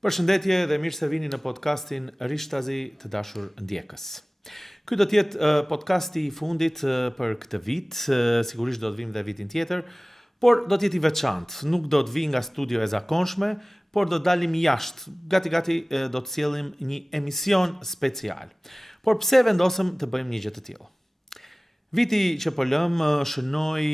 Përshëndetje dhe mirë se vini në podcastin Rishtazi të dashur ndjekës. Ky do të jetë podcasti i fundit për këtë vit, sigurisht do të vim dhe vitin tjetër, por do të jetë i veçantë. Nuk do të vi nga studio e zakonshme, por do të dalim jashtë. Gati do të sjellim një emision special. Por pse vendosëm të bëjmë një gjë të tillë? Viti që po lëm shënoi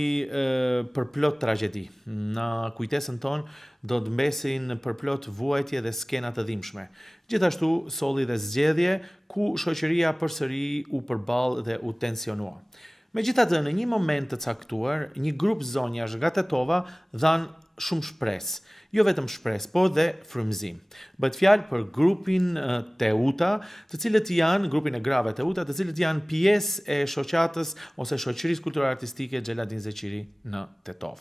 për plot tragjedi. Na kujtesën tonë do të mbesin për plot vuajtje dhe skena të dhimbshme. Gjithashtu solli dhe zgjedhje ku shoqëria përsëri u përball dhe u tensionua. Megjithatë, në një moment të caktuar, një grup zonjash nga Tetova dhan shumë shpresë. Jo vetëm shpresë, por dhe frymëzim. Bëhet fjalë për grupin Teuta, të cilët janë grupin e grave Teuta, të cilët janë pjesë e shoqatës ose shoqërisë kulturore artistike Xheladin Zeqiri në Tetov.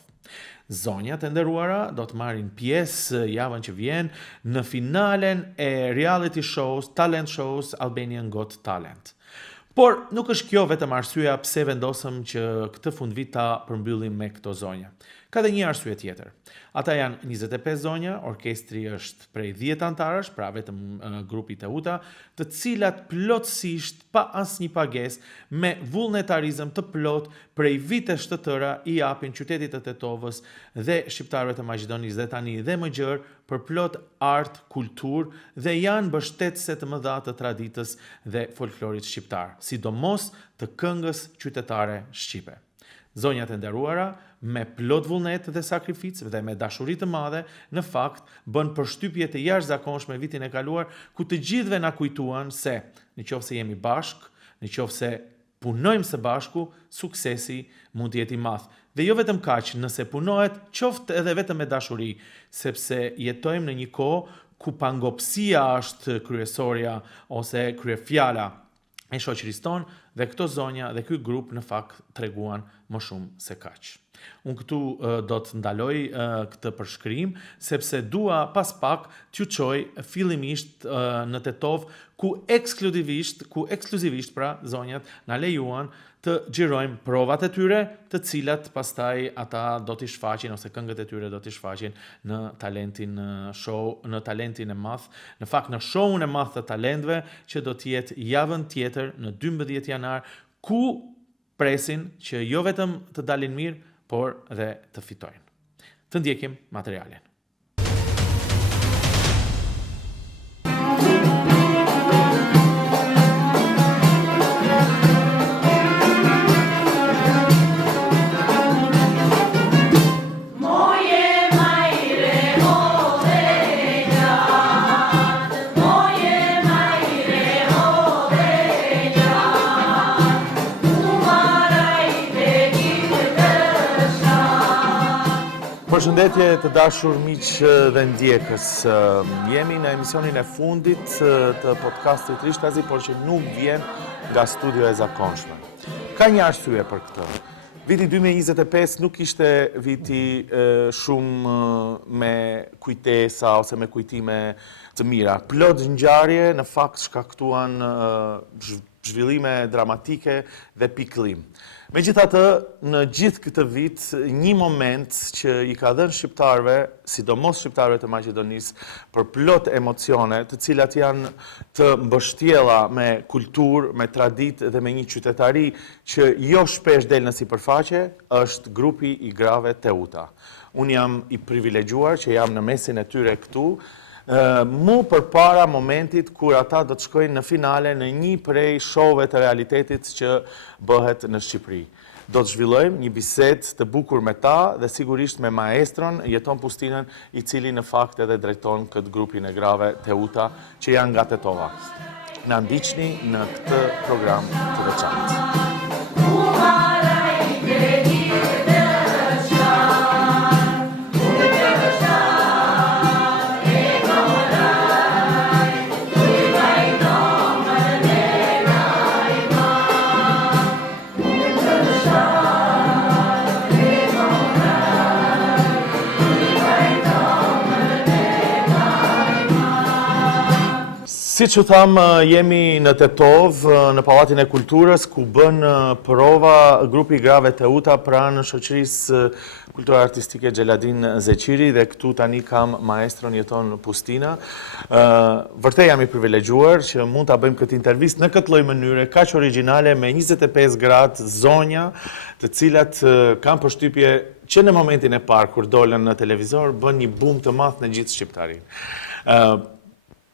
Zonjat e nderuara do të marrin pjesë javën që vjen në finalen e reality shows, talent shows Albanian Got Talent. Por nuk është kjo vetëm arsyeja pse vendosëm që këtë fundvit ta përmbyllim me këto zonja. Ka dhe një arsye tjetër. Ata janë 25 zonja, orkestri është prej 10 antarësh, pra vetëm grupi Teuta, të cilat plotësisht pa asnjë pagesë, me vullnetarizëm të plot prej vitesh të tëra i japin qytetit të Tetovës dhe shqiptarëve të Maqedonisë dhe tani dhe më gjerë për plot art, kulturë dhe janë mbështetëse të mëdha të traditës dhe folklorit shqiptar, sidomos të këngës qytetare shqipe. Zonjat e nderuara, me plot vullnet dhe sakrificë dhe me dashuri të madhe, në fakt bën përshtypje të jashtëzakonshme vitin e kaluar, ku të gjithëve na kujtuan se nëse jemi bashk, nëse punojmë së bashku, suksesi mund të jetë i madh. Dhe jo vetëm kaq, nëse punohet, qoftë edhe vetëm me dashuri, sepse jetojmë në një kohë ku pangopsia është kryesorja ose kryefjala e shoqërisë tonë dhe këto zonja dhe ky grup në fakt treguan më shumë se kaq. Unë këtu do të ndaloj këtë përshkrim, sepse dua pas pak t'ju çoj fillimisht në Tetov, ku ekskluzivisht pra zonjat na lejuan të xhirojmë provat e tyre, të cilat pastaj ata do t'i shfaqin ose këngët e tyre do t'i shfaqin në talentin show, në talentin e madh, në fakt në show-un e madh të talentëve që do të jetë javën tjetër në 12 janar, ku presin që jo vetëm të dalin mirë, por dhe të fitojnë. Të ndjekim materialin. Përshëndetje të dashur miq dhe ndjekës. Jemi në emisionin e fundit të podcastit Rishtazi, por që nuk vjen nga studio e zakonshme. Ka një arsye për këtë. Viti 2025 nuk ishte viti shumë me kujtesa ose me kujtime të mira. Plot ngjarje në fakt shkaktuan zhvillime dramatike dhe pikëllim. Megjithatë, në gjithë këtë vit, një moment që i ka dhënë shqiptarëve, sidomos shqiptarëve të Maqedonisë, për plot emocione, të cilat janë të mbështjella me kulturë, me traditë dhe me një qytetari që jo shpesh del në sipërfaqe, është grupi i grave Teuta. Unë jam i privilegjuar që jam në mesin e tyre këtu, mu përpara momentit kur ata do të shkojnë në finale në një prej showve të realitetit që bëhet në Shqipëri. Do të zhvillojmë një bisedë të bukur me ta dhe sigurisht me maestron Jeton Pustinën, i cili në fakt edhe drejton këtë grupin e grave Teuta që janë nga Tetova. Na ndiqni në këtë program të veçantë. Si që thamë, jemi në Tetov, në Pallatin e Kulturës, ku bën prova grupi Grave Teuta pranë shoqërisë kulturore artistike Xheladin Zeqiri dhe këtu tani kam maestron jeton Pustina. Vërtet jam i privilegjuar që mund ta bëjmë këtë intervistë në këtë lloj mënyre, kaq origjinale me 25 gradë zonja, të cilat kanë përshtypje që në momentin e parë kur dolën në televizor bën një boom të madh në gjithë shqiptarinë.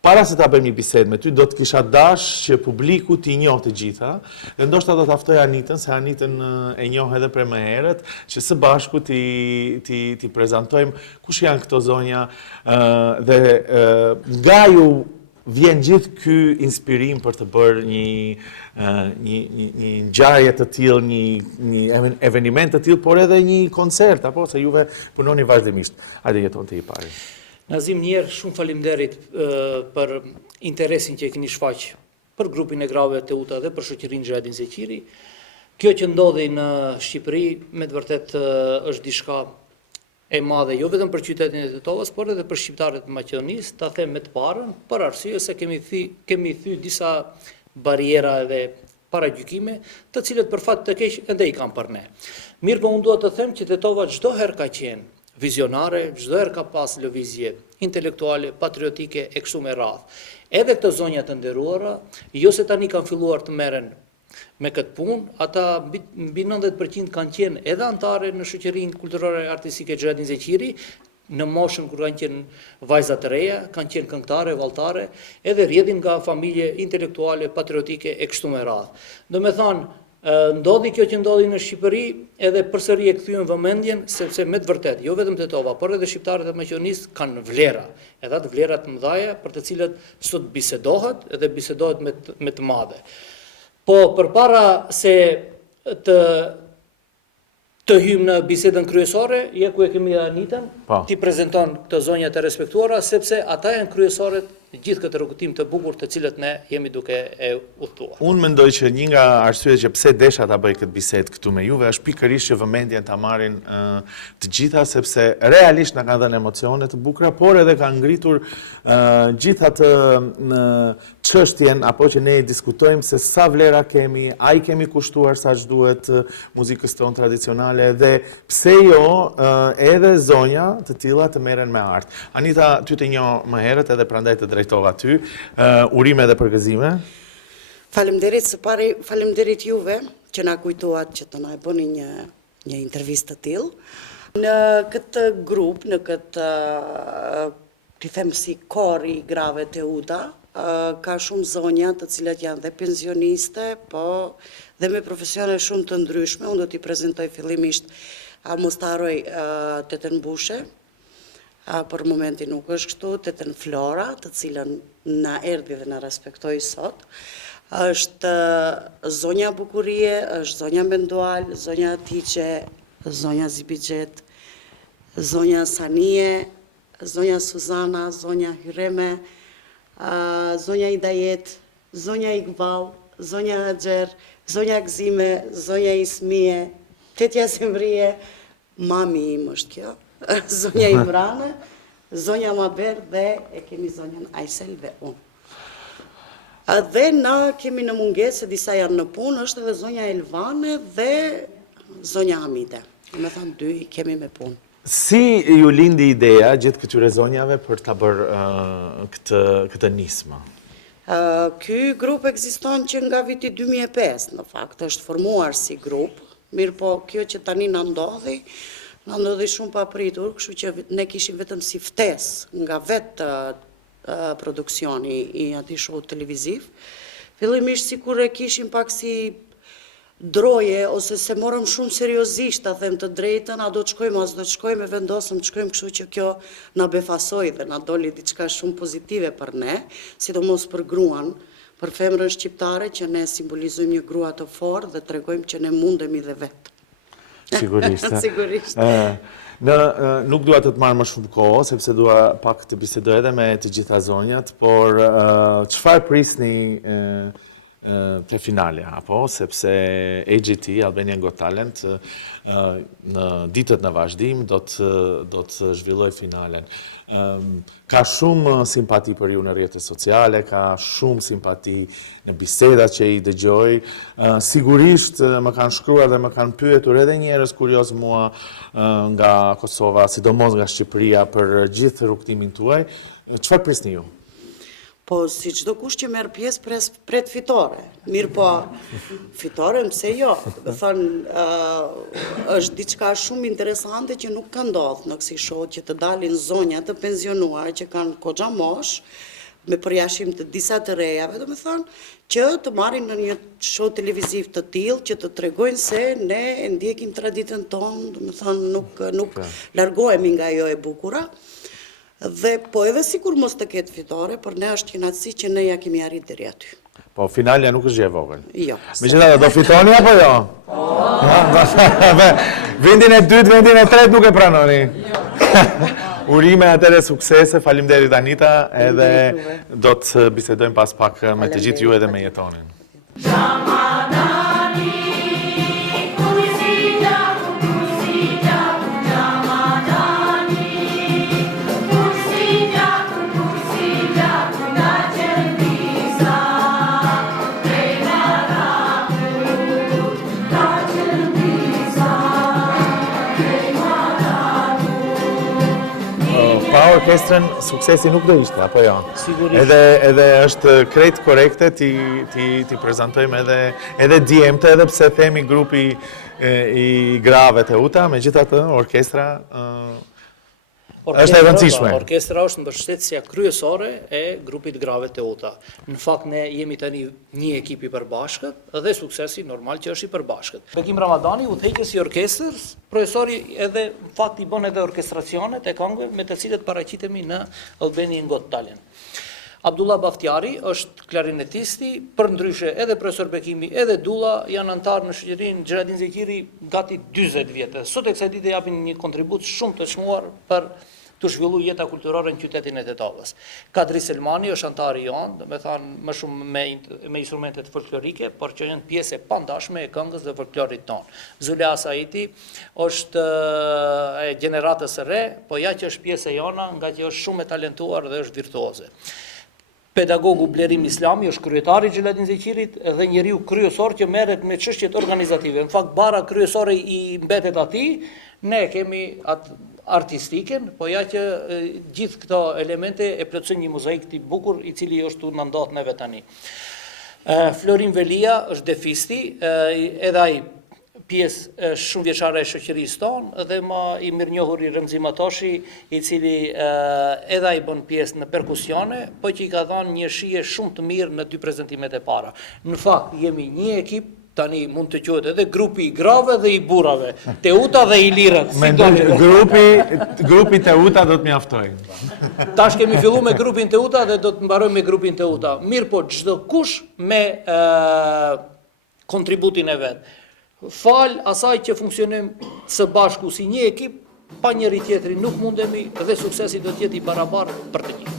Para se ta bëjmë një bisedë me ty, do të kisha dash që publiku t'i njohë të gjitha, dhe ndoshta do t'aftoj Anitën, se Anitën e njohë edhe pre më herët, që së bashku t'i prezantojmë kush janë këto zonja, dhe nga ju vjen gjithë ky inspirim për të bërë një ngjarje të tillë, një eveniment të tillë, por edhe një koncert, apo se juve punoni vazhdimisht. Hajde jeton të i pari. Nazim, njerë shumë faleminderit për interesin që e keni shfaq për grupin e Grave Teuta dhe për shoqërinë Xheladin Zeqiri. Kjo që ndodhi në Shqipëri, me të vërtet është diçka e madhe, jo vetëm për qytetin e Tetovës, por edhe për shqiptarët e Maqedonisë, ta them me të parën, për arsye se kemi thy disa bariera dhe paragjykime, të cilët për fat të keq ende i kanë për ne. Mirë, po unë dua të them që Tetova çdo herë ka qenë vizionare, çdo herë ka pas lëvizje intelektuale, patriotike e kështu me radhë. Edhe këto zonja të nderuara, jo se tani kanë filluar të merren me këtë punë, ata mbi 90% kanë qenë edhe antare në shoqërinë kulturore artistike Xheladin Zeqiri, në moshën kur kanë qenë vajza të reja, kanë qenë këngëtare, valltare, edhe rrjedhin nga familje intelektuale, patriotike e kështu me radhë. Do me thonë, ndodhi kjo që ndodhi në Shqipëri, edhe përsëri e kthyen vëmendjen, sepse me të vërtet, jo vetëm Tetova, por edhe shqiptarët e Maqedonisë kanë vlera, edhe ato vlera të mëdha për të cilat sot bisedohet edhe bisedohet me të madhe. Po përpara se të hyjmë në bisedën kryesore, ja ku e kemi Anitën, ti prezanton këto zonja të respektuara, sepse ata janë kryesorët gjithë këtë rrugëtim të bukur të cilët ne jemi duke e udhëtuar. Unë mendoj që një nga arsyet që pse desha ta bëj këtë bisedë këtu me juve është pikërisht që vëmendjen ta marrin të gjitha, sepse realisht na kanë dhënë emocione të bukura, por edhe kanë ngritur gjitha të çështjen apo që ne diskutojmë se sa vlera kemi, a i kemi kushtuar sa ç'duhet muzikës tonë tradicionale dhe pse jo edhe zonja të tilla të merren me art. Anita, ty të njoh më herët edhe prandaj të drejtova ty. Urime dhe përgëzime. Faleminderit së pari, faleminderit juve që na kujtuat që të na e bëni një intervistë të tillë. Në këtë grup, në këtë ti them si kori Grave Teuta, ka shumë zonja të cilat janë dhe pensioniste, po dhe me profesione shumë të ndryshme. Unë do t'i prezentoj fillimisht, mos të harroj teten Bushe, për momentin nuk është kështu, teten Flora, të cilën na erdhi dhe na respektoi sot. Është zonja Bukurie, është zonja Mendual, zonja Atiqe, zonja Zibixhet, zonja Sanie, zonja Suzana, zonja Hyreme, zonja Idajet, zonja Iqbal, zonja Haxher, zonja Gzime, zonja Ismie, tetja Semrie, mami im është kjo, zonja Imrane, zonja Maber dhe e kemi zonjën Aysel dhe unë. Dhe na kemi në mungesë, se disa janë në punë, është edhe zonja Elvane dhe zonja Hamide. Me thënë dy i kemi me punë. Si ju lindi ideja gjithë këtyre zonjave për ta bërë këtë nismë? Ky grup ekziston që nga viti 2005, në fakt është formuar si grup, mirë po kjo që tani na ndodhi shumë papritur, kështu që ne kishim vetëm si ftesë nga vetë produksioni i atij show televiziv. Fillimisht sikur e kishim pak si droje, ose se morëm shumë seriozisht, ta them të drejtën, a do të shkojmë, as do të shkojmë, e vendosëm të shkojmë, kështu që kjo na befasoi dhe na doli diçka shumë pozitive për ne, sidomos për gruan, për femrën shqiptare, që ne simbolizojmë një grua të fortë dhe tregojmë që ne mundemi dhe vetë. Sigurisht. Sigurisht. Nuk dua të marr më shumë kohë, sepse dua pak të bisedoj edhe me të gjitha zonjat, por çfarë prisni te finalja, apo sepse AGT, Albanian Got Talent, në ditët në vazhdim do të zhvilloj finalen. Ka shumë simpati për ju në rrjetet sociale, ka shumë simpati në bisedat që i dëgjoj. Sigurisht më kanë shkruar dhe më kanë pyetur edhe njerëz kurioz mua nga Kosova, sidomos nga Shqipëria, për gjithë rrugtimin tuaj. Çfarë prisni ju? Po, si çdo kush që merr pjesë pret fitore. Mirë po, fitore pse jo? Do thonë, është diçka shumë interesante që nuk ka ndodhur në kësi show, që të dalin zonja të pensionuar që kanë goxha mosh, me përjashtim të disa të rejave, do me thonë, që të marrin në një show televiziv të tillë që të tregojnë se ne e ndjekim traditën tonë, do me thonë, nuk largohemi nga ajo e bukura. Dhe po edhe sikur mos të ketë fitore, për ne është kënaqësi që ne ja kemi arrit deri aty. Po finalja nuk është gjë e vogël. Jo. Megjithatë do fitoni apo jo? Vendin e dytë, vendin e tretë nuk e pranoni. Urime atëre suksese, faleminderit Anita, edhe do të bisedojmë pas pak me të gjithë ju edhe me Jetonin. Pa orkestrën, suksesi nuk do ishte, apo jo? Sigurisht. Edhe është krejt korekte ti prezentojmë edhe djemtë, edhe pse themi grupi i grave të uta, megjithatë orkestra është e rëndësishme. Orkestra është mbështetësja kryesore e grupit grave të uta. Në fakt ne jemi tani një ekip i përbashkët dhe suksesi normal që është i përbashkët. Bekim Ramadani, udhëheqësi i orkestrës, profesori edhe në fakt i bën edhe orkestracionet e këngëve me të cilët paraqitemi në Albanian Got Talent. Abdullah Baftiari është klarinetisti, përndryshe edhe profesor Bekimi edhe Dulla janë antarë në shoqërinë Xheladin Zekiri gati 40 vjetë. Sot e kësaj dite japin një kontribut shumë të çmuar për të zhvillu jeta kulturore në qytetin e Tetovës. Kadri Selmani është antari jonë, do me thënë më shumë me instrumentet folklorike, por që janë pjesë e pandashme e këngës dhe folklorit tonë. Zulea Saiti është e gjeneratës së re, po ja që është pjesë e jona, nga që është shumë e talentuar dhe është virtuoze. Pedagogu Blerim Islami është kryetari i Xheladin Zeqirit dhe njeriu kryesor që merret me çështjet organizative. Në fakt bara kryesore i mbetet atij, ne kemi atë artistiken, po ja që gjithë këto elemente e plotësojnë një mozaik të bukur i cili është tu na ndodh neve tani. Florin Velia është defisti, edhe ai pjesë shumë vjeçare e shoqërisë tonë dhe më i mirënjohur i Remzi Matoshi, i cili edhe ai bën pjesë në perkusione, po që i ka dhënë një shije shumë të mirë në 2 prezantimet e para. Në fakt jemi një ekip, tani mund të quhet edhe grupi i grave dhe i burrave, Teuta dhe i lirët. Grupi Teuta do të mjaftojnë. Tash kemi filluar me grupin Teuta dhe do të mbarojmë me grupin Teuta. Mirë po çdo kush me kontributin e vet. Fal asaj që funksionojmë së bashku si një ekip, pa njëri tjetrin nuk mundemi dhe suksesi do të jetë i barabartë për të gjithë.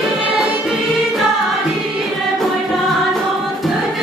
Ire, ire, ire,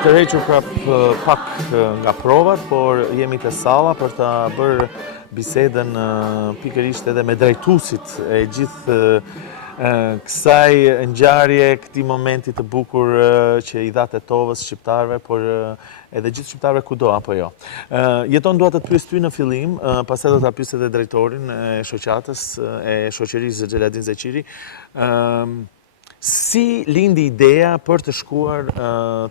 Jemi të rrequr pak nga provat, por jemi të salla për të bërë bisedën pikërisht edhe me drejtuesit e gjithë kësaj ngjarje, këtij momenti të bukur që i dha Tetovës shqiptarëve, por edhe gjithë shqiptarëve kudo apo jo. Jeton dua të të pyes ty në fillim, pastaj do ta pyes edhe drejtorin e shoqatës, e shoqërisë Xheladin Zeqiri. Si lindi ideja për të shkuar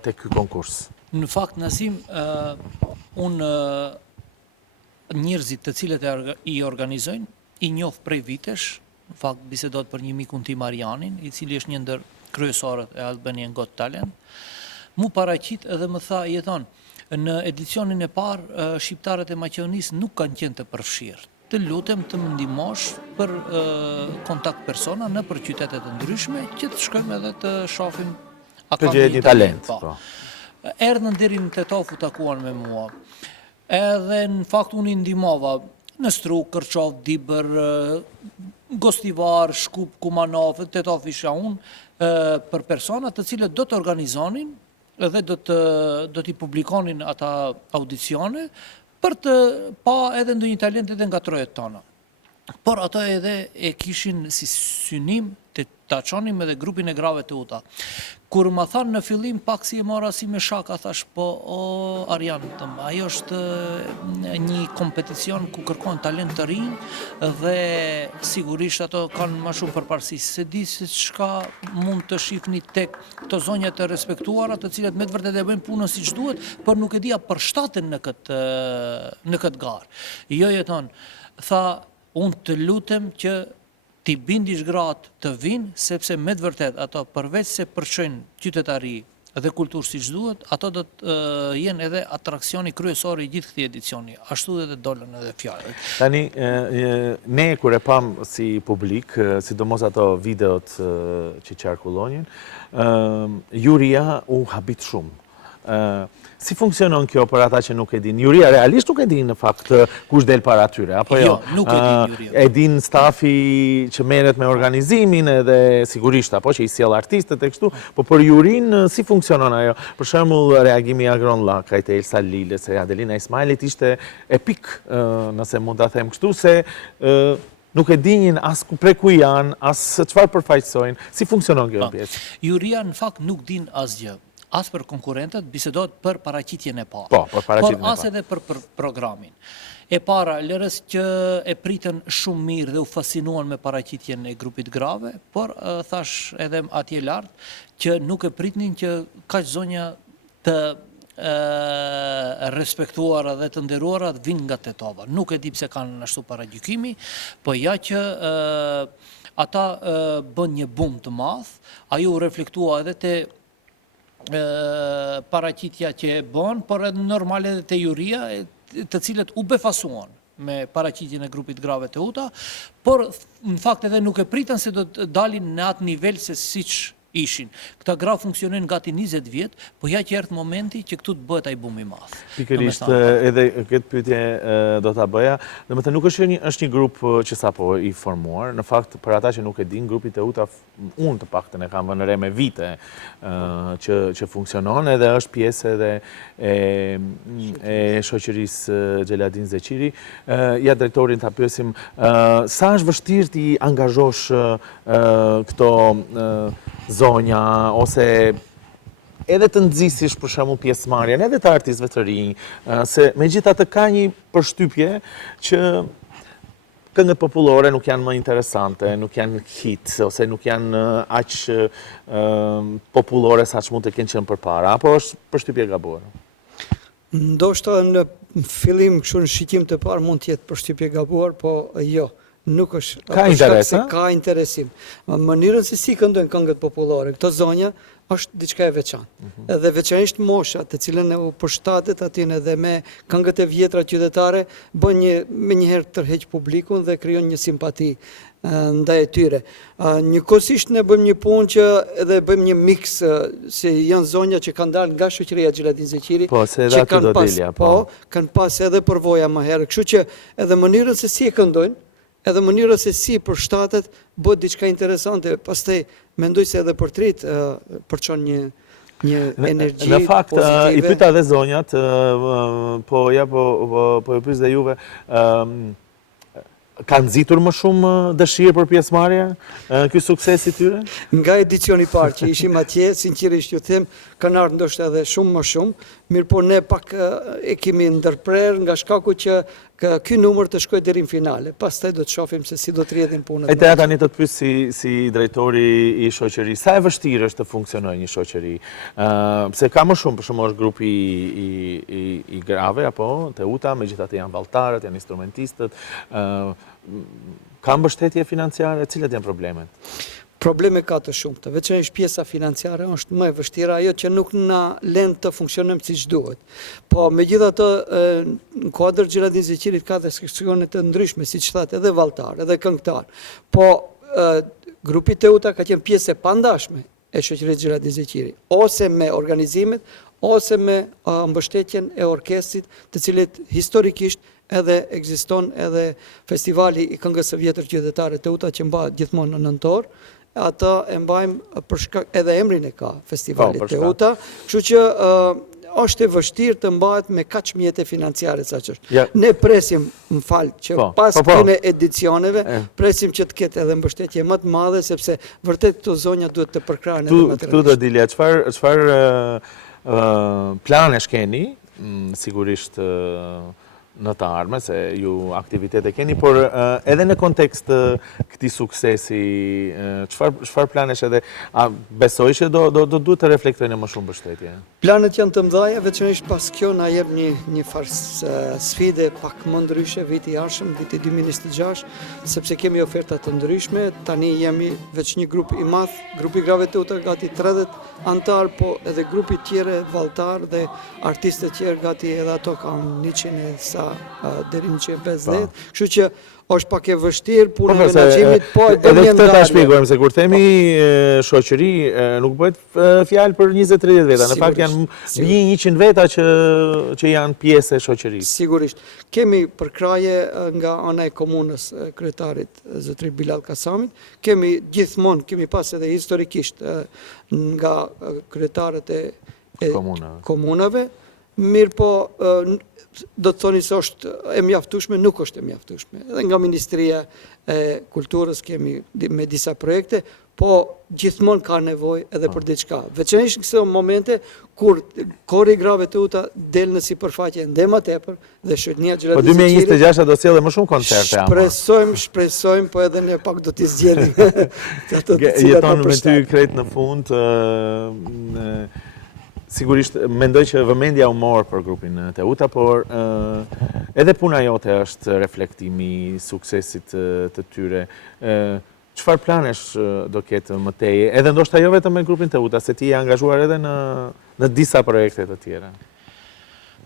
te ky konkurs? Në fakt, Nazim, unë njerëzit të cilët i organizojnë, i njoh prej vitesh, në fakt bisedot për një mikun tim Marianin, i cili është një ndër kryesorët e Albanian Got Talent, mu paraqit edhe më tha, jeton, në edicionin e parë, shqiptarët e Maqedonisë nuk kanë qenë të përfshirë. Të lutem të më ndihmosh për kontakt persona në për qytete të ndryshme, që të shkojmë edhe të shohim a ka një talent. Erdhën deri në Tetov, u takuan me mua. Edhe në fakt unë i ndihmova në Struk, Kërçov, Dibër, Gostivar, Shkup, Kumanov, Tetov isha unë për persona të cilët do të organizonin edhe do t'i publikonin ata audicione për të pa edhe ndonjë talent edhe nga trojet tona. Por ato edhe e kishin si synim të ta çonim edhe grupin e grave të uta. Kur më thanë në fillim, pak si e mora si me shaka, thash, po, Arjan, ajo është një kompeticion ku kërkon talent të rinj dhe sigurisht ato kanë më shumë përparësi. Se di se çka mund të shihni tek këto zonja të respektuara, të cilat me të vërtetë e bëjnë punën siç duhet, por nuk e dia përshtaten në këtë garë. Jo, jeton, tha, unë të lutem që ti bindish gratë të vinë, sepse me të vërtet ato përveç se përçojnë qytetari dhe kulturë siç duhet, ato do të jenë edhe atraksioni kryesor i gjithë këtij edicioni. Ashtu edhe dolën edhe fjalët. Tani, ne kur e pam si publik, sidomos ato videot që qarkullonin, juria u habit shumë. Si funksionon kjo për ata që nuk e din? Juria realisht nuk e din në fakt kush del para tyre, apo jo? Jo, nuk e din juria. E din stafi që merret me organizimin edhe sigurisht apo që i sjell artistët e kështu, po për jurin si funksionon ajo? Për shembull, reagimi i Agron Llakajt, Elsa Liles, Adelina Ismailit ishte epik, nëse mund ta them kështu, se nuk e dinin as prej ku janë, as çfarë përfaqësojnë. Si funksionon kjo pjesë? Juria në fakt nuk din asgjë. As për konkurrentët, bisedot për paraqitjen e parë. Po, për paraqitjen e parë. Por as edhe për programin. E para, lërës që e pritën shumë mirë dhe u fascinuan me paraqitjen e grupit grave, por thash edhe atje lartë që nuk e pritnin që kaq zonja të respektuara dhe të nderuara vinë nga Tetova. Nuk e di pse kanë ashtu paragjykimi, po ja që ata bën një bum të madh, ajo u reflektua edhe te paraqitja që e bën, por edhe normal edhe te juria, të cilët u befasuan me paraqitjen e grupit grave të uta, por në fakt edhe nuk e pritën se do të dalin në atë nivel se siç ishin. Këta gra funksionojnë gati 20 vjet, po ja që erdhi momenti që këtu të bëhet ai bum i madh. Pikërisht edhe këtë pyetje do ta bëja. Domethënë nuk është një grup që sapo i formuar. Në fakt për ata që nuk e din, grupi Teuta unë të paktën e kam vënë re me vite që funksionon, edhe është pjesë edhe e shoqërisë Xheladin Zeqiri. Ja drejtorin ta pyesim, sa është vështirë ti angazhosh këto zonja, ose edhe të nxjisish për shembull pjesëmarrjen edhe të artistëve të rinj, se megjithatë ka një përshtypje që këngët popullore nuk janë më interesante, nuk janë hit, ose nuk janë aq popullore sa që mund të kenë qenë përpara, apo është përshtypje gabuar? Ndoshta në fillim kështu në shikim të parë mund të jetë përshtypje gabuar, po jo. Nuk është. Ka interes, ka interesim. Mënyrën se si këndojnë këngët popullore, këto zonja është diçka e veçantë. Edhe veçanërisht mosha, të cilën u përshtatet aty edhe me këngët e vjetra qytetare, bën me njëherë tërheq publikun dhe krijon një simpati ndaj tyre. Njëkohësisht ne bëjmë një punë që edhe bëjmë një mix, se janë zonja që kanë dalë nga shoqëria Xheladin Zeqiri, po se edhe aty do delja, po, kanë pas edhe përvoja më herë, kështu që edhe mënyrën se si e këndojnë, edhe mënyra se si përshtatet bëhet diçka interesante. Pastaj mendoj se edhe për trit përçon një energji në fakt, pozitive. I pyeta dhe zonjat, po ju pyes dhe juve, kanë nxitur më shumë dëshirë për pjesëmarrje ky sukses I tyre? Nga edicioni I parë që ishim atje, sinqerisht ju them, kanë ardhur ndoshta edhe shumë më shumë, mirë po ne pak e kemi ndërprer nga shkaku që ky numër të shkojë deri në finale. Pastaj do të shohim se si do të rrjedhin punët. E tani të të pyes si drejtori I shoqërisë, sa e vështirë është të funksionojë një shoqëri? Pse ka më shumë, për shembull, është grupi I grave apo Teuta, megjithatë janë valltarët, janë instrumentistët, ka mbështetje financiare, cilat janë problemet? Probleme ka të shumta, veçanërisht pjesa financiare është më e vështira, ajo që nuk na lën të funksionojmë siç duhet. Po megjithatë në kuadër Xheladin Zeqirit ka dhe seksione të ndryshme, siç thatë, edhe valltar, edhe këngëtar. Po grupi Teuta ka qenë pjesë e pandashme e shoqërisë Xheladin Zeqiri, ose me organizimet, ose me mbështetjen e orkestrit, të cilët historikisht edhe ekziston edhe festivali I këngës së vjetër qytetare Teuta që mbahet gjithmonë në nëntor. Ata e mbajmë për shkak edhe emrin e ka festivali Teuta, kështu që është e vështirë të mbahet me kaq mjete financiare sa që është. Ne presim, më fal, që pas këtyre edicioneve, presim që të ketë edhe mbështetje më të madhe, sepse vërtet këto zonja duhet të përkrahen edhe materialisht. Tu do Dilja, çfarë planesh keni, sigurisht në të ardhmen, se ju aktivitete keni, por edhe në kontekst këtij suksesi, çfarë planesh edhe, besoj që do duhet të reflektojnë më shumë mbështetje? Planet janë të mëdha, veçanërisht pas kjo na jep një farë sfide pak më ndryshe viti I ardhshëm, viti 2026, sepse kemi oferta të ndryshme, tani jemi veç një grup I madh, grupi Grave Teuta gati 30 antar, po edhe grupi tjerë valltar dhe artistë tjerë gati edhe ato kanë 100 deri 150, kështu që është pak e vështirë puna e menaxhimit, po edhe këtë ta shpjegojmë, se kur themi shoqëri, nuk bëhet fjalë për 20-30 veta, në fakt janë 100 veta që janë pjesë e shoqërisë. Sigurisht. Kemi përkraje nga ana e komunës kryetarit zotëri Bilal Kasamit, kemi pas edhe historikisht nga kryetarët e komunave, mirë po do të thoni se është e mjaftueshme, nuk është e mjaftueshme. Edhe nga Ministria e Kulturës kemi me disa projekte, po gjithmonë ka nevojë edhe për diçka. Veçanërisht në këto momente kur kori I Grave Teuta del në sipërfaqe ndema tepër dhe shoqënia Xheladin Po 2026 do sjellë më shumë koncerte ama. Shpresojmë, po edhe ne pak do t'i zgjedhim. Jeton me ty krejt në fund. Sigurisht, mendoj që vëmendja u morë për grupin Teuta, por edhe puna jote është reflektimi I suksesit të tyre. Çfarë planesh do ketë më tej? Edhe ndoshta jo vetëm me grupin Teuta, se ti je angazhuar edhe në disa projekte të tjera.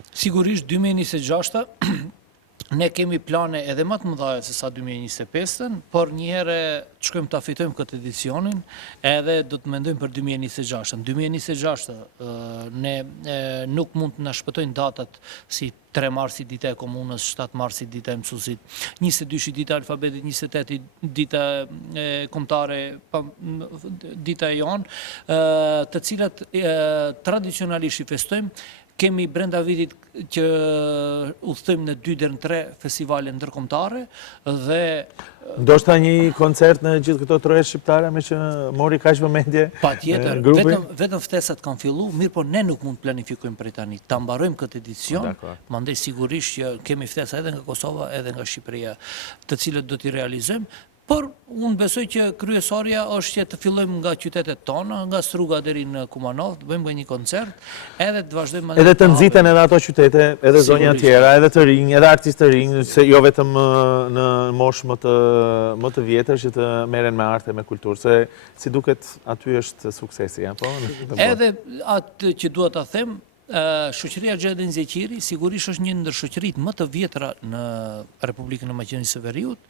Sigurisht 2026 ne kemi plane edhe më të mëdha se sa 2025-ën, por një herë të shkojmë ta fitojmë këtë edicionin, edhe do të mendojmë për 2026-ën. 2026 ne nuk mund të na shpëtojnë datat si 3 marsi dita e komunës, 7 marsi dita e mësuesit, 22 dita e alfabetit, 28 dita e kombëtare, dita e jon, të cilat tradicionalisht I festojmë. Kemi brenda vitit që udhtojmë në 2 deri në 3 festivale ndërkombëtare dhe ndoshta një koncert në gjithë këto troje shqiptare me që mori kaq vëmendje. Patjetër, vetëm ftesat kanë filluar, mirë po ne nuk mund të planifikojmë prej tani. Ta mbarojmë këtë edicion, mandej sigurisht që kemi ftesa edhe nga Kosova, edhe nga Shqipëria, të cilët do t'i realizojmë. Por unë besoj që kryesorja është që të fillojmë nga qytetet tona, nga Struga deri në Kumanov, të bëjmë një koncert, edhe të vazhdojmë edhe të nxiten edhe ato qytete, edhe zonja tjera, edhe të rinj, edhe artistë të rinj, se jo vetëm në moshë më të vjetër që të merren me arte, me kulturë, se si duket aty është suksesi, apo? Edhe atë që dua ta them, shoqëria Xheladin Zeqiri sigurisht është një ndër shoqëritë më të vjetra në Republikën e Maqedonisë së Veriut,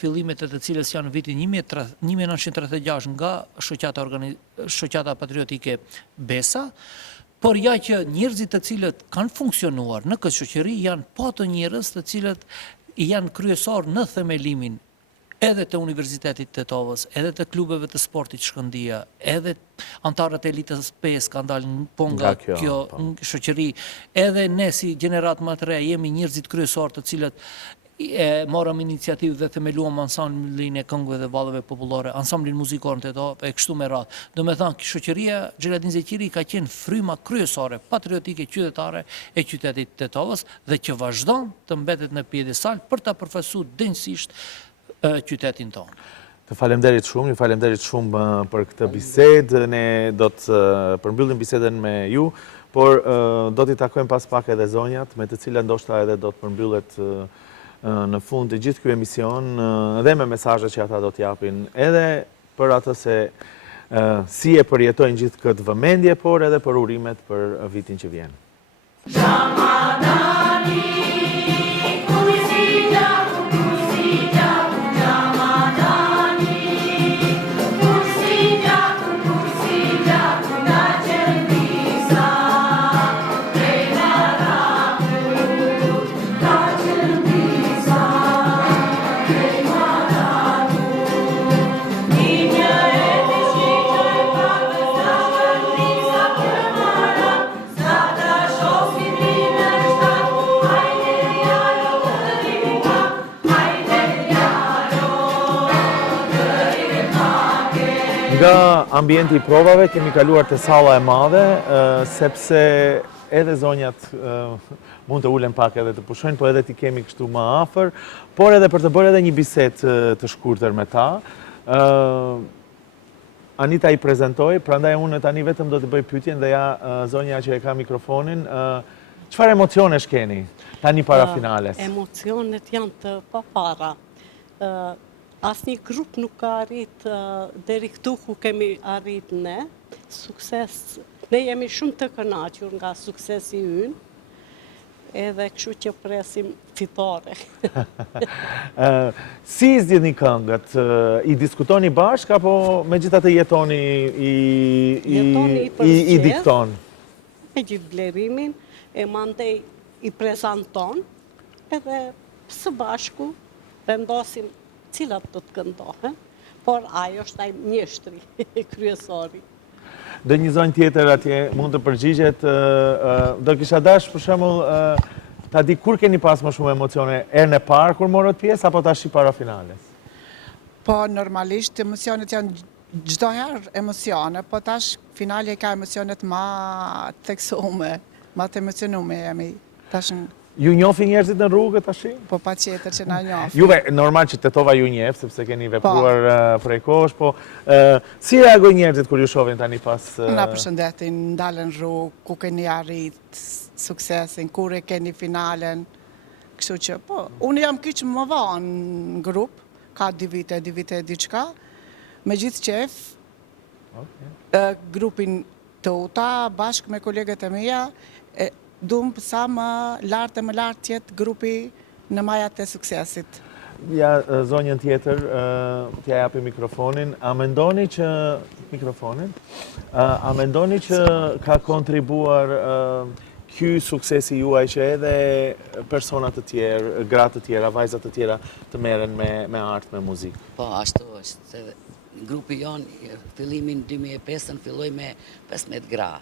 fillimet e të cilës janë në vitin 1936 nga shoqata patriotike Besa, por ja që njerëzit të cilët kanë funksionuar në këtë shoqëri janë po të njerëz të cilët janë kryesor në themelimin edhe të Universitetit Tetovës, edhe të klubeve të sportit Shkëndija, edhe antarët e elitës 5 kanë dalë nga kjo shoqëri, edhe ne si gjenerat më të re jemi njerëzit kryesor të cilët morëm iniciativë dhe themeluam ansamblin e këngëve dhe vallëve popullore, ansamblin muzikor në Tetov e kështu me radhë. Do me thënë, shoqëria Xheladin Zeqiri ka qenë fryma kryesore, patriotike, qytetare e qytetit Tetovës dhe që vazhdon të mbetet në piedestal për ta përfaqësuar dinjësisht qytetin tonë. Të falemderit shumë për këtë bisedë. Ne do të përmbyllim bisedën me ju, por do t'i takojmë pas pak edhe zonjat, me të cilat ndoshta edhe do të përmbyllet në fund të gjithë ky emision dhe me mesazhet që ata do t'japin edhe për atë se si e përjetojnë gjithë këtë vëmendje, por edhe për urimet për vitin që vjen. Nga ambienti I provave kemi kaluar te salla e madhe, sepse edhe zonjat mund të ulen pak edhe të pushojnë, po edhe ti kemi kështu më afër, por edhe për të bërë edhe një bisedë të shkurtër me ta. Anita I prezentoi, prandaj unë tani vetëm do të bëj pyetjen dhe ja zonja që e ka mikrofonin, çfarë emocionesh keni tani para finales? Emocionet janë të papara. Asnjë grup nuk ka arrit deri këtu ku kemi arrit ne. Sukses. Ne jemi shumë të kënaqur nga suksesi ynë. Edhe kështu që presim fitore. Si zgjidhni këngët? I diskutoni bashkë apo megjithatë jetoni I dikton? Me gjithë vlerimin e mandej I prezanton edhe së bashku vendosim cilat do të këndohen, por ajo është ai mjeshtri kryesori. Dhe një zonjë tjetër atje mund të përgjigjet, do kisha dash për shembull ta di kur keni pas më shumë emocione, erën e parë kur morët pjesë apo tash para finales? Po normalisht emocionet janë çdo herë emocione, po tash finali ka emocionet më theksume, më të emocionume jemi. Tash Ju njofi njerëzit në rrugë tash? Po patjetër që na njohin. Juve normal që Tetova ju njeh sepse keni vepruar prej kohësh, po si reagojnë njerëzit kur ju shohin tani pas? Na përshëndetin, ndalen rrugë, ku keni arrit suksesin, kur e keni finalen. Kështu që po, unë jam kyç më vonë në grup, ka 2 vite diçka, me gjithë qef, grupin Tota, bashkë me kolegët e mia, dumë sa më lartë tjetë grupi në majat e suksesit. Ja, zonjën tjetër, t'ja japi mikrofonin. A mendoni që ka kontribuar ky suksesi juaj që edhe personat të tjerë, gratë të tjera, vajzat të tjera të merren me art, me muzikë? Po, ashtu është. Grupi jonë, fillimin 2005 filloi me 15 gra.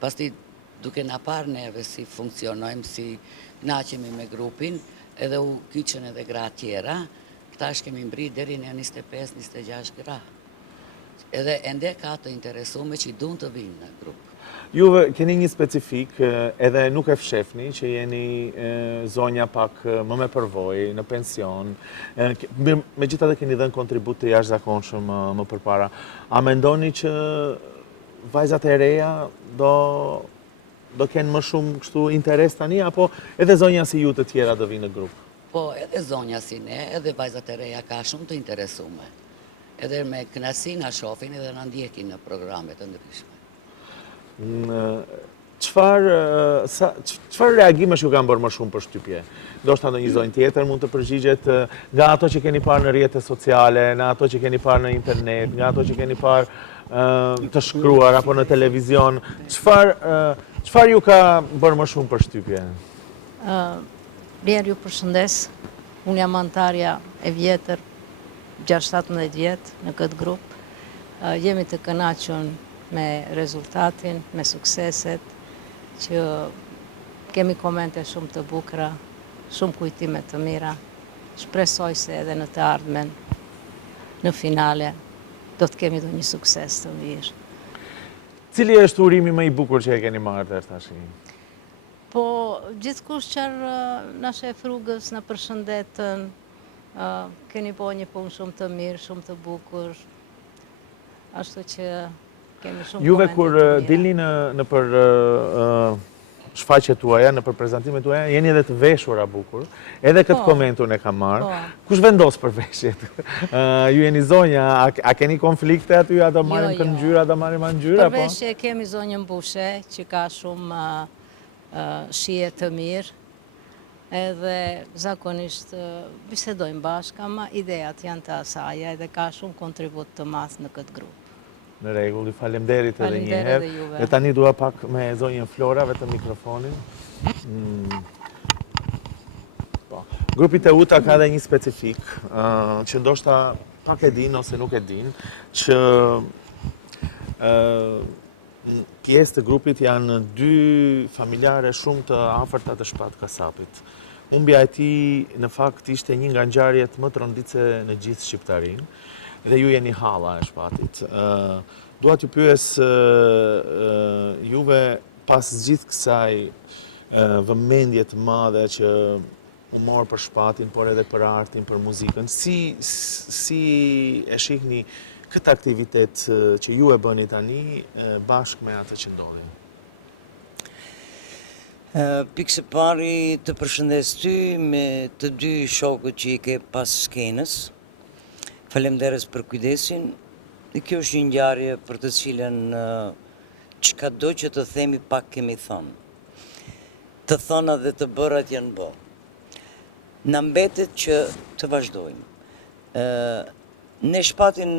Pasti duke na parë neve si funksionojmë, si knaqemi me grupin, edhe u kyçën edhe gra tjera, këta kemi mbri deri në 25-26 gra. Edhe ende ka të interesume që duan të vinë në grup. Juve keni një specifik, edhe nuk e fshefni, që jeni zonja pak më me përvojë, në pension, megjithatë keni dhënë kontribut të jashtëzakonshëm më përpara. A mendoni që vajzat e reja do kenë më shumë kështu interes tani, apo edhe zonja si ju të tjera do vinë në grup? Po, edhe zonja si ne, edhe vajzat e reja ka shumë të interesume. Edhe me kënaqësi na shohin edhe na ndjekin në programe të ndryshme. Çfarë reagimesh ju kanë bërë më shumë për shtypje? Ndoshta ndonjë zonjë tjetër mund të përgjigjet nga ato që keni parë në rrjetet sociale, nga ato që keni parë në internet, nga ato që keni parë të shkruar apo në televizion. Çfarë ju ka bërë më shumë për shtypje? Blerë ju përshëndes, unë jam antarja e vjetër 6-17 vjetë në këtë grupë. Jemi të kënaqur me rezultatin, me sukseset, që kemi komente shumë të bukura, shumë kujtime të mira. Shpresoj se edhe në të ardhmen, në finale, do të kemi një sukses të mirë. Cili është urimi më i bukur që e keni marrë deri tash? Po, gjithkush qarë na shef rrugës, na përshëndetën, keni po një punë shumë të mirë, shumë të bukur, ashtu që kemi shumë Juve komente kur të mira. dilni në për shfaqjet tuaja, në për prezantimet tuaja, jeni edhe të veshura bukur, edhe këtë komentun e kam marrë. Kush vendos për veshjet? Ju jeni zonja, a keni konflikte aty, a do marrin këtë ngjyrë, a do marrin ma ngjyrë? Për veshje kemi zonjën Bushe, që ka shumë shije të mirë, edhe zakonisht bisedojmë bashkë, ama idejat janë të asaja edhe ka shumë kontribut të madh në këtë grupë. Në rregull, ju faleminderit edhe një Faleminderit herë. edhe juve. Dhe tani dua pak me zonjën Flora vetëm mikrofonin. Po. Grupi Teuta ka edhe një specifik, që ndoshta pak e din ose nuk e din, që pjesë të grupit janë 2 familjare shumë të afërta të Shpat Kasapit. Humbja e tij në fakt ishte një nga ngjarjet më të rënditse në gjithë Shqiptarinë. Dhe ju jeni halla e Shpatit. Dua t'ju pyes juve pas gjithë kësaj vëmendje të madhe që u morë për Shpatin, por edhe për artin, për muzikën, si e shihni këtë aktivitet që ju e bëni tani bashkë me atë që ndodhin? Pikë së pari të përshëndes ty me të 2 shokët që i ke pas skenës. Faleminderit për kujdesin, dhe kjo është një ngjarje për të cilën çkado që të themi pak kemi thënë. Të thëna dhe të bërat janë bë. Na mbetet që të vazhdojmë. Ne Shpatin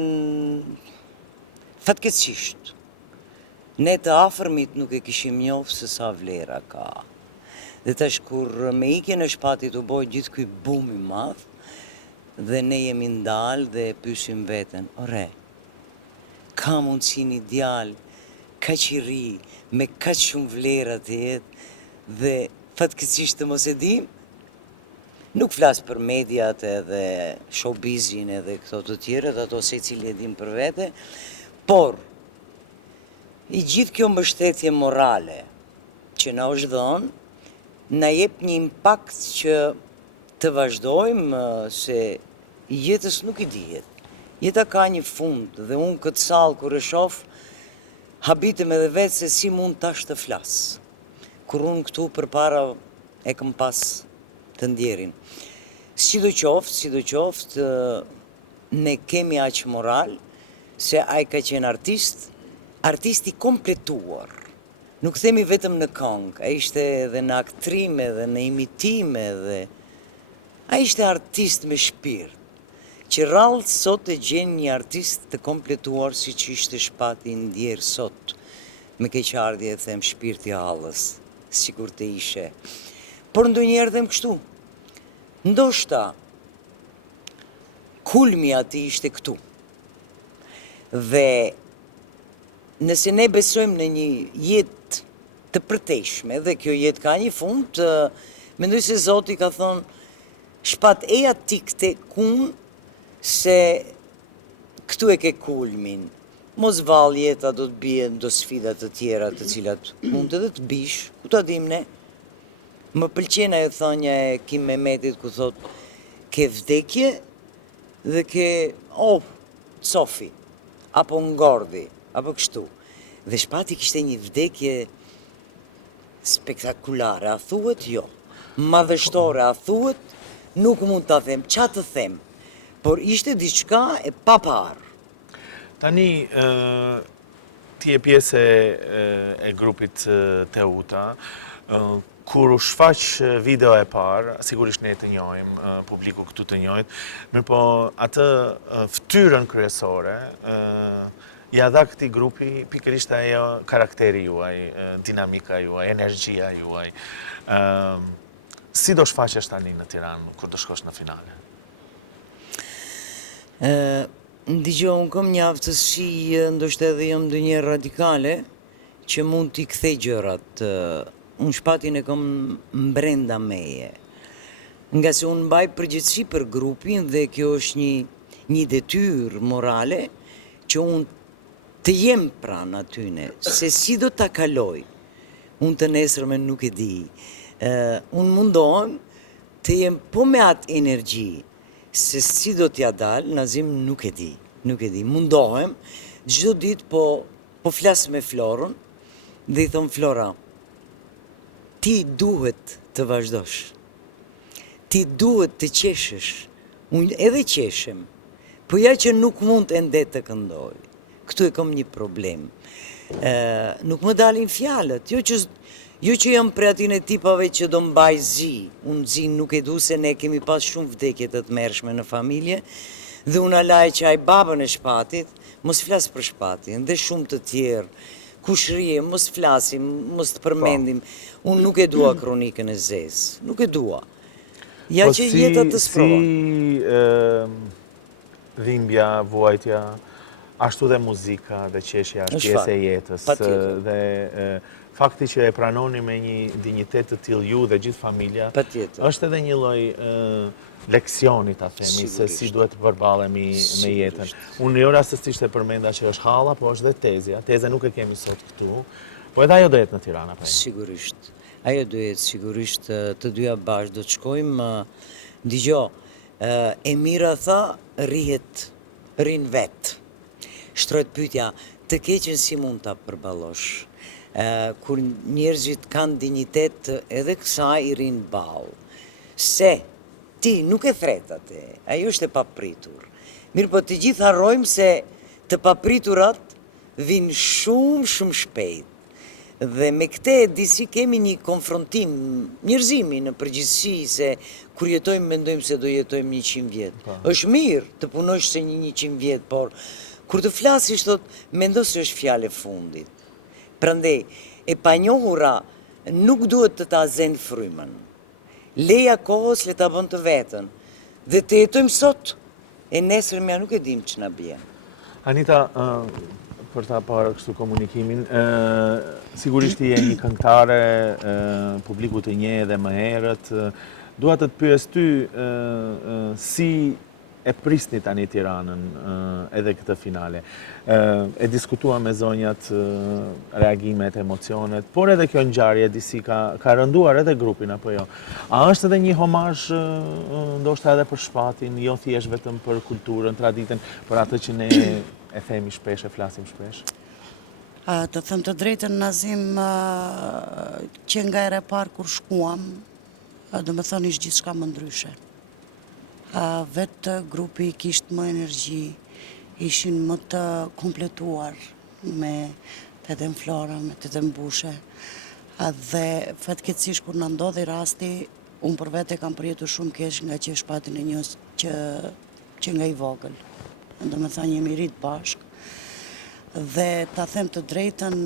fatkeqësisht, ne të afërmit nuk e kishim njohur se sa vlera ka. Dhe tash kur me ikjen e Shpatit u bë gjithë ky bum i madh, dhe ne jemi ndalë dhe pysim veten, ore, ka mundësi një djalë, kaq i ri, me kaq shumë vlera të jetë, dhe fatkeqësisht të mos e dim? Nuk flas për mediat edhe showbizin edhe këto të tjerët, ato secili e dim për vete, por i gjithë kjo mbështetje morale që na është dhënë, na jep një impakt që të vazhdojmë, se jetës nuk i dihet. Jeta ka një fund dhe unë këtë sallë kur e shoh, habitem edhe vetë se si mund tash të flas. Kur unë këtu përpara e kam pas të ndjerin. Sidoqoftë, ne kemi aq moral se ai ka qenë artist i kompletuar. Nuk themi vetëm në këngë, ai ishte edhe në aktrim edhe në imitim edhe ai ishte artist me shpirt, që rrallë sot e gjen një artist të kompletuar si që ishte Shpati ndjerë sot, me keqardhje e them shpirti hallës, sikur të ishe. Por ndonjëherë them kështu, ndoshta kulmi ati ishte këtu. Dhe nëse ne besojmë në një jetë të përteshme, dhe kjo jetë ka një fund, mendoj se Zoti ka thonë, Shpat eja tikte kun se këtu e ke kulmin. Mos val jeta do të bie do sfida të tjera të cilat mund edhe të bish, ku ta dim ne. Më pëlqen ajo thënia e Kim Mehmetit ku thot ke vdekje dhe ke cofi, apo ngordhi, apo kështu. Dhe Shpati kishte një vdekje spektakulare, a thuhet jo. Madhështore, a thuhet, nuk mund të them, qa të them, por ishte diçka e paparë. Tani, ti e pjesë e grupit Teuta, kur u shfaq video e parë, sigurisht ne të njohim, publiku këtu të njohit, mirë po atë ftyrën kryesore, ja dha këtij grupi pikërisht ajo karakteri juaj, dinamika juaj, energjia juaj. Si do shfaqesh tani në Tiranë kur do shkosh në finale? Ndigjo, unë kam një aftësi, ndoshta edhe jam ndonjëherë radikale, që mund t'i kthej gjërat. Unë shpatin e kam brenda meje. Nga se unë mbaj përgjegjësi për grupin dhe kjo është një detyrë morale që unë të jem pranë atyne, se si do t'a kaloj. Unë të nesërmen nuk e di. Unë mundohem të jem po me atë energji, se si do t'ja dal, Nazim nuk e di. Mundohem, çdo ditë po flas me Florën dhe i thon Flora, ti duhet të vazhdosh. Ti duhet të qeshësh. Unë edhe qeshem, po ja që nuk mund ende të këndoj. Këtu e kam një problem. Nuk më dalin fjalët, jo që jam për atine tipave që do mbaj zi. Unë zi nuk e du se ne kemi pas shumë vdekje të mërshme në familje, dhe unë alaj që aj babën e shpatit, mos flas për shpatin, dhe shumë të tjerë, kushrije, mos flasim, mos të përmendim. Unë nuk e dua kronikën e zezë, nuk e dua. Ja që jeta të sprova. Si dhimbja, vuajtja, ashtu dhe muzika dhe qeshja është pjesë e jetës. Dhe fakti që e pranoni me një dignitet të tillë ju dhe gjithë familja, është edhe një lloj leksioni, ta themi, se si duhet të përballemi me jetën. Unë jo rastësisht e përmenda që është halla, po është dhe tezja. Teza nuk e kemi sot këtu, po edhe ajo do jetë në Tirana. Sigurisht. Ajo do jetë sigurisht, të dyja bashkë do të shkojmë. Dgjoj, e mira tha, rrin vetë. Shtrohet pyetja, të keqen si mund ta përballosh? Kur njerëzit kanë dignitet, edhe kësaj i rrin ballë. Se ti nuk e thret atë, ajo është e papritur. Mirë, po të gjithë harrojmë se të papriturat vinë shumë shpejt. Dhe me këte disi kemi një konfrontim, njerëzimi në përgjithësi, se kur jetojmë mendojmë se do jetojmë 100 vjetë. Është mirë të punojsh se një 100 vjetë, por kur të flasisht, mendo se është fjalë e fundit. Prandaj, e panjohura nuk duhet të ta zen frymën. Leja kohës le ta bën të vetën. Dhe të jetojmë sot, e nesërmja nuk e dim që na bjen. Anita, për ta parë kështu komunikimin, sigurisht je një këngëtare, publiku të njeh edhe më herët. Dua të të pyes ty si e prisni tani Tiranën edhe këtë finale. E diskutuam me zonjat reagimet, emocionet, por edhe kjo ngjarje disi ka rënduar edhe grupin apo jo. A është edhe një homazh ndoshta edhe për shpatin, jo thjesht vetëm për kulturën, traditën, për atë që ne e themi shpesh, e flasim shpesh? Të them të drejtën, Nazim, që nga ere parë kur shkuam, do me thënë ishtë gjithë shka më ndryshe. Vetë grupi kishtë më energji, ishin më të kompletuar me teten Flora, me teten Bushe. Dhe fatkeqësisht kur në ndodhi rasti, unë për vete kam përjetu shumë kesh nga që shpatin e njës që nga i vogël. Do me thënë jemi rritë bashkë. Dhe ta them të drejtën,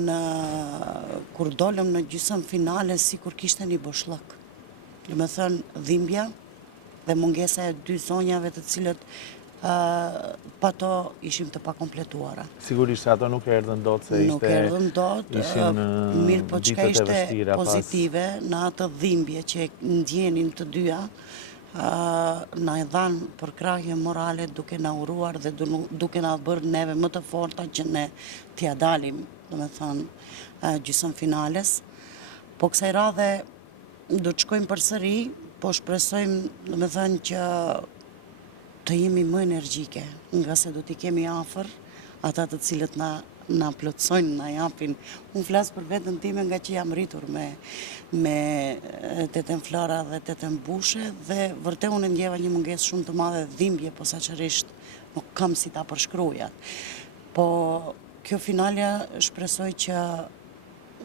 kur dolëm në gjysmë finale, si kur kishte një boshllëk. Do me thënë dhimbja dhe mungesa e 2 zonjave të cilët pa to ishim të pakompletuara. Sigurisht se ato nuk erdhën dot se ishte... Nuk erdhën dot, mirë po çka ishte pozitive në atë dhimbje që ndjenin të dyja, na e dhanë për krahje morale duke na uruar dhe duke na bërë neve më të forta që ne t'ja dalim, do me thënë, gjysmë finales. Po kësaj radhe do të shkojmë përsëri, po shpresojmë, do me thënë, që të jemi më energjike, nga se do t'i kemi afër ata të cilët na plotësojnë, na japin. Unë flasë për vetën time nga që jam rritur me teten Flora dhe teten Bushe, dhe vërtet unë ndjeva një mungesë shumë të madhe dhimbje, posaçërisht nuk kam si ta përshkruajat. Po kjo finalja shpresoj që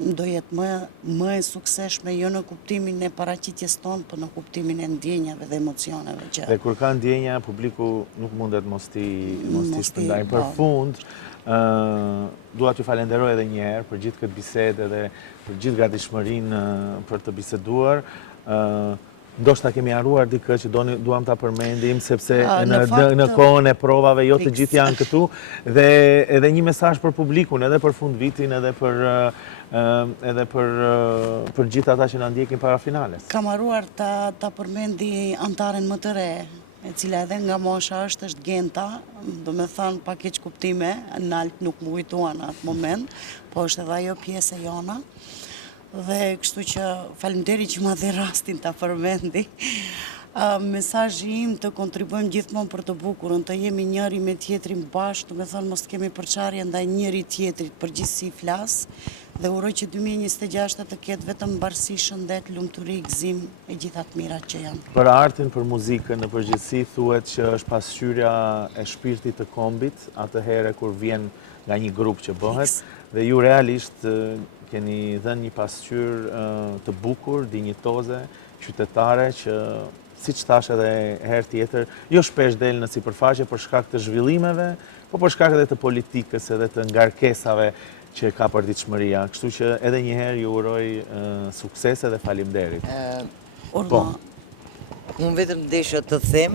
do jetë më e sukseshme, jo në kuptimin e paraqitjes tonë, por në kuptimin e ndjenjave dhe emocioneve që... Dhe kur ka ndjenja, publiku nuk mundet mos t'i shpërndajnë. Për fund, dua t'ju falenderoj edhe një herë për gjithë këtë bisedë dhe për gjithë gatishmërinë për të biseduar. ndoshta kemi harruar dikë që duam ta përmendim, sepse Në fakt, në kohën e provave jo të gjithë janë këtu, dhe edhe një mesazh për publikun, edhe për fund vitin, edhe për gjithë ata që na ndjekin para finales. Kam harruar ta përmendi antaren më të re, e cila edhe nga mosha është Genta, do me thënë pa keq kuptime, nalt nuk më kujtuan atë moment, po është edhe ajo pjesë e jona. Dhe kështu që faleminderit që ma dhe rastin ta përmendi. Mesazhi im të kontribuojmë gjithmonë për të bukurën, të jemi njëri me tjetrin bashkë, do me thënë mos kemi përçarje ndaj njëri tjetrit, përgjithësi flas, dhe uroj që 2026 të ketë vetëm mbarësi, shëndet, lumturi, gëzim e gjitha të mirat që janë. Për artin, për muzikën, në përgjithësi thuhet që është pasqyrja e shpirtit të kombit, atëherë kur vjen nga një grup që bëhet, dhe ju realisht keni dhënë një pasqyrë të bukur, dinjitoze, qytetare, që siç thash edhe herë tjetër, jo shpesh del në sipërfaqe për shkak të zhvillimeve, po për shkak edhe të politikës, edhe të ngarkesave që ka përditshmëria. Kështu që edhe një herë ju uroj suksese dhe faleminderit. Unë vetëm desha të them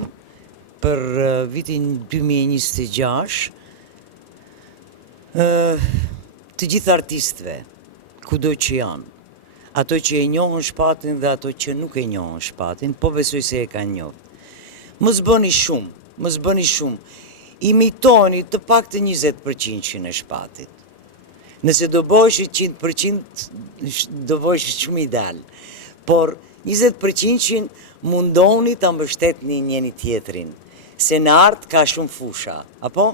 për vitin 2026 të gjithë artistëve, kudo që janë, ato që e njohën shpatin dhe ato që nuk e njohën shpatin, po besoj se e kanë njohë. Mos bëni shumë, imitoni të pak të 20% e shpatit. Nëse do bëhesh 100%, do bëhesh shumë ideal, por 20% mundoni të mbështetni njëri tjetrin, se në art ka shumë fusha, apo?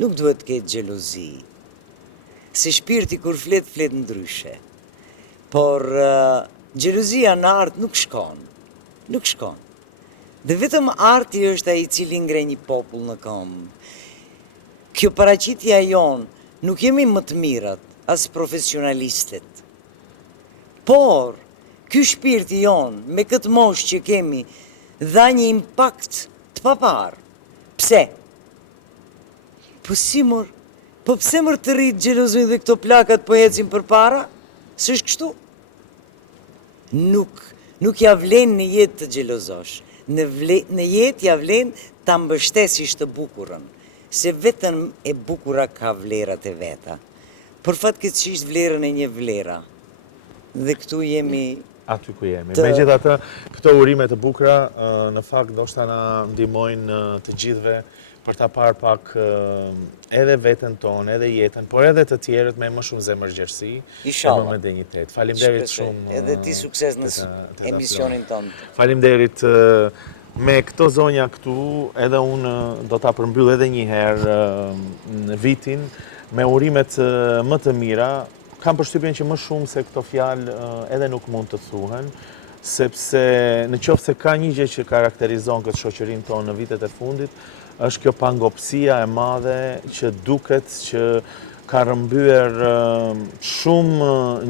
Nuk duhet ketë xhelozi, se shpirti kur flet ndryshe. Por xhelozia në art nuk shkon. Dhe vetëm arti është ai i cili ngre një popull në këmbë. Kjo paraqitja jon, nuk jemi më të mirët, as profesionalistët. Por, ky shpirti jon, me këtë moshë që kemi, dha një impakt të papar. Pse? Po pse mërë të rritë xhelozin dhe këto plakat po ecin për para? Së është kështu? Nuk ja vlen në jetë të xhelozosh. Në jetë ja vlen ta mbështesish të bukurën. Se vetëm e bukura ka vlerat e veta. Për fatkeqësisht vlerën e një vlera. Dhe këtu jemi... Aty ku jemi. Megjithatë, këto urime të bukura, në fakt ndoshta na ndihmojnë të gjithëve për ta parë pak edhe veten tonë, edhe jetën, por edhe të tjerët me më shumë zemërgjerësi dhe më dinjitet. Faleminderit shumë. Edhe ti sukses në emisionin tonë. Faleminderit. Me këto zonja këtu, edhe unë do ta përmbyll edhe një herë në vitin me urimet më të mira. Kam përshtypjen që më shumë se këto fjalë edhe nuk mund të thuhen, sepse në qoftë se ka një gjë që karakterizon këtë shoqërinë tonë në vitet e fundit, është kjo pangopsia e madhe që duket që ka rrëmbyer shumë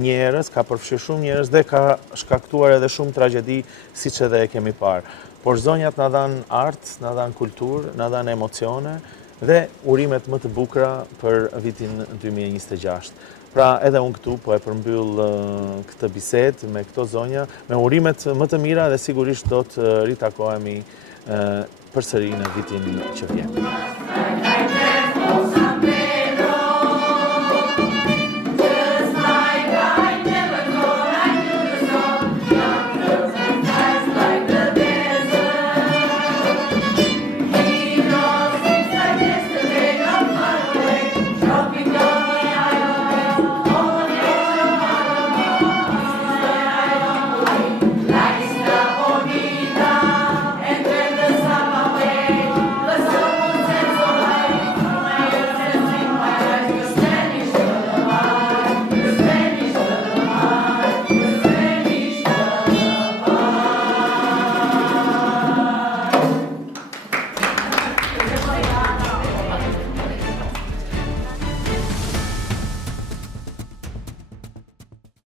njerëz, ka përfshirë shumë njerëz dhe ka shkaktuar edhe shumë tragjedi, siç edhe e kemi parë. Por zonjat na dhanë art, na dhanë kulturë, na dhanë emocione dhe urimet më të bukura për vitin 2026. Pra edhe unë këtu po e përmbyll këtë bisedë me këto zonja, me urimet më të mira dhe sigurisht do të ritakohemi përsëri në vitin që vjen.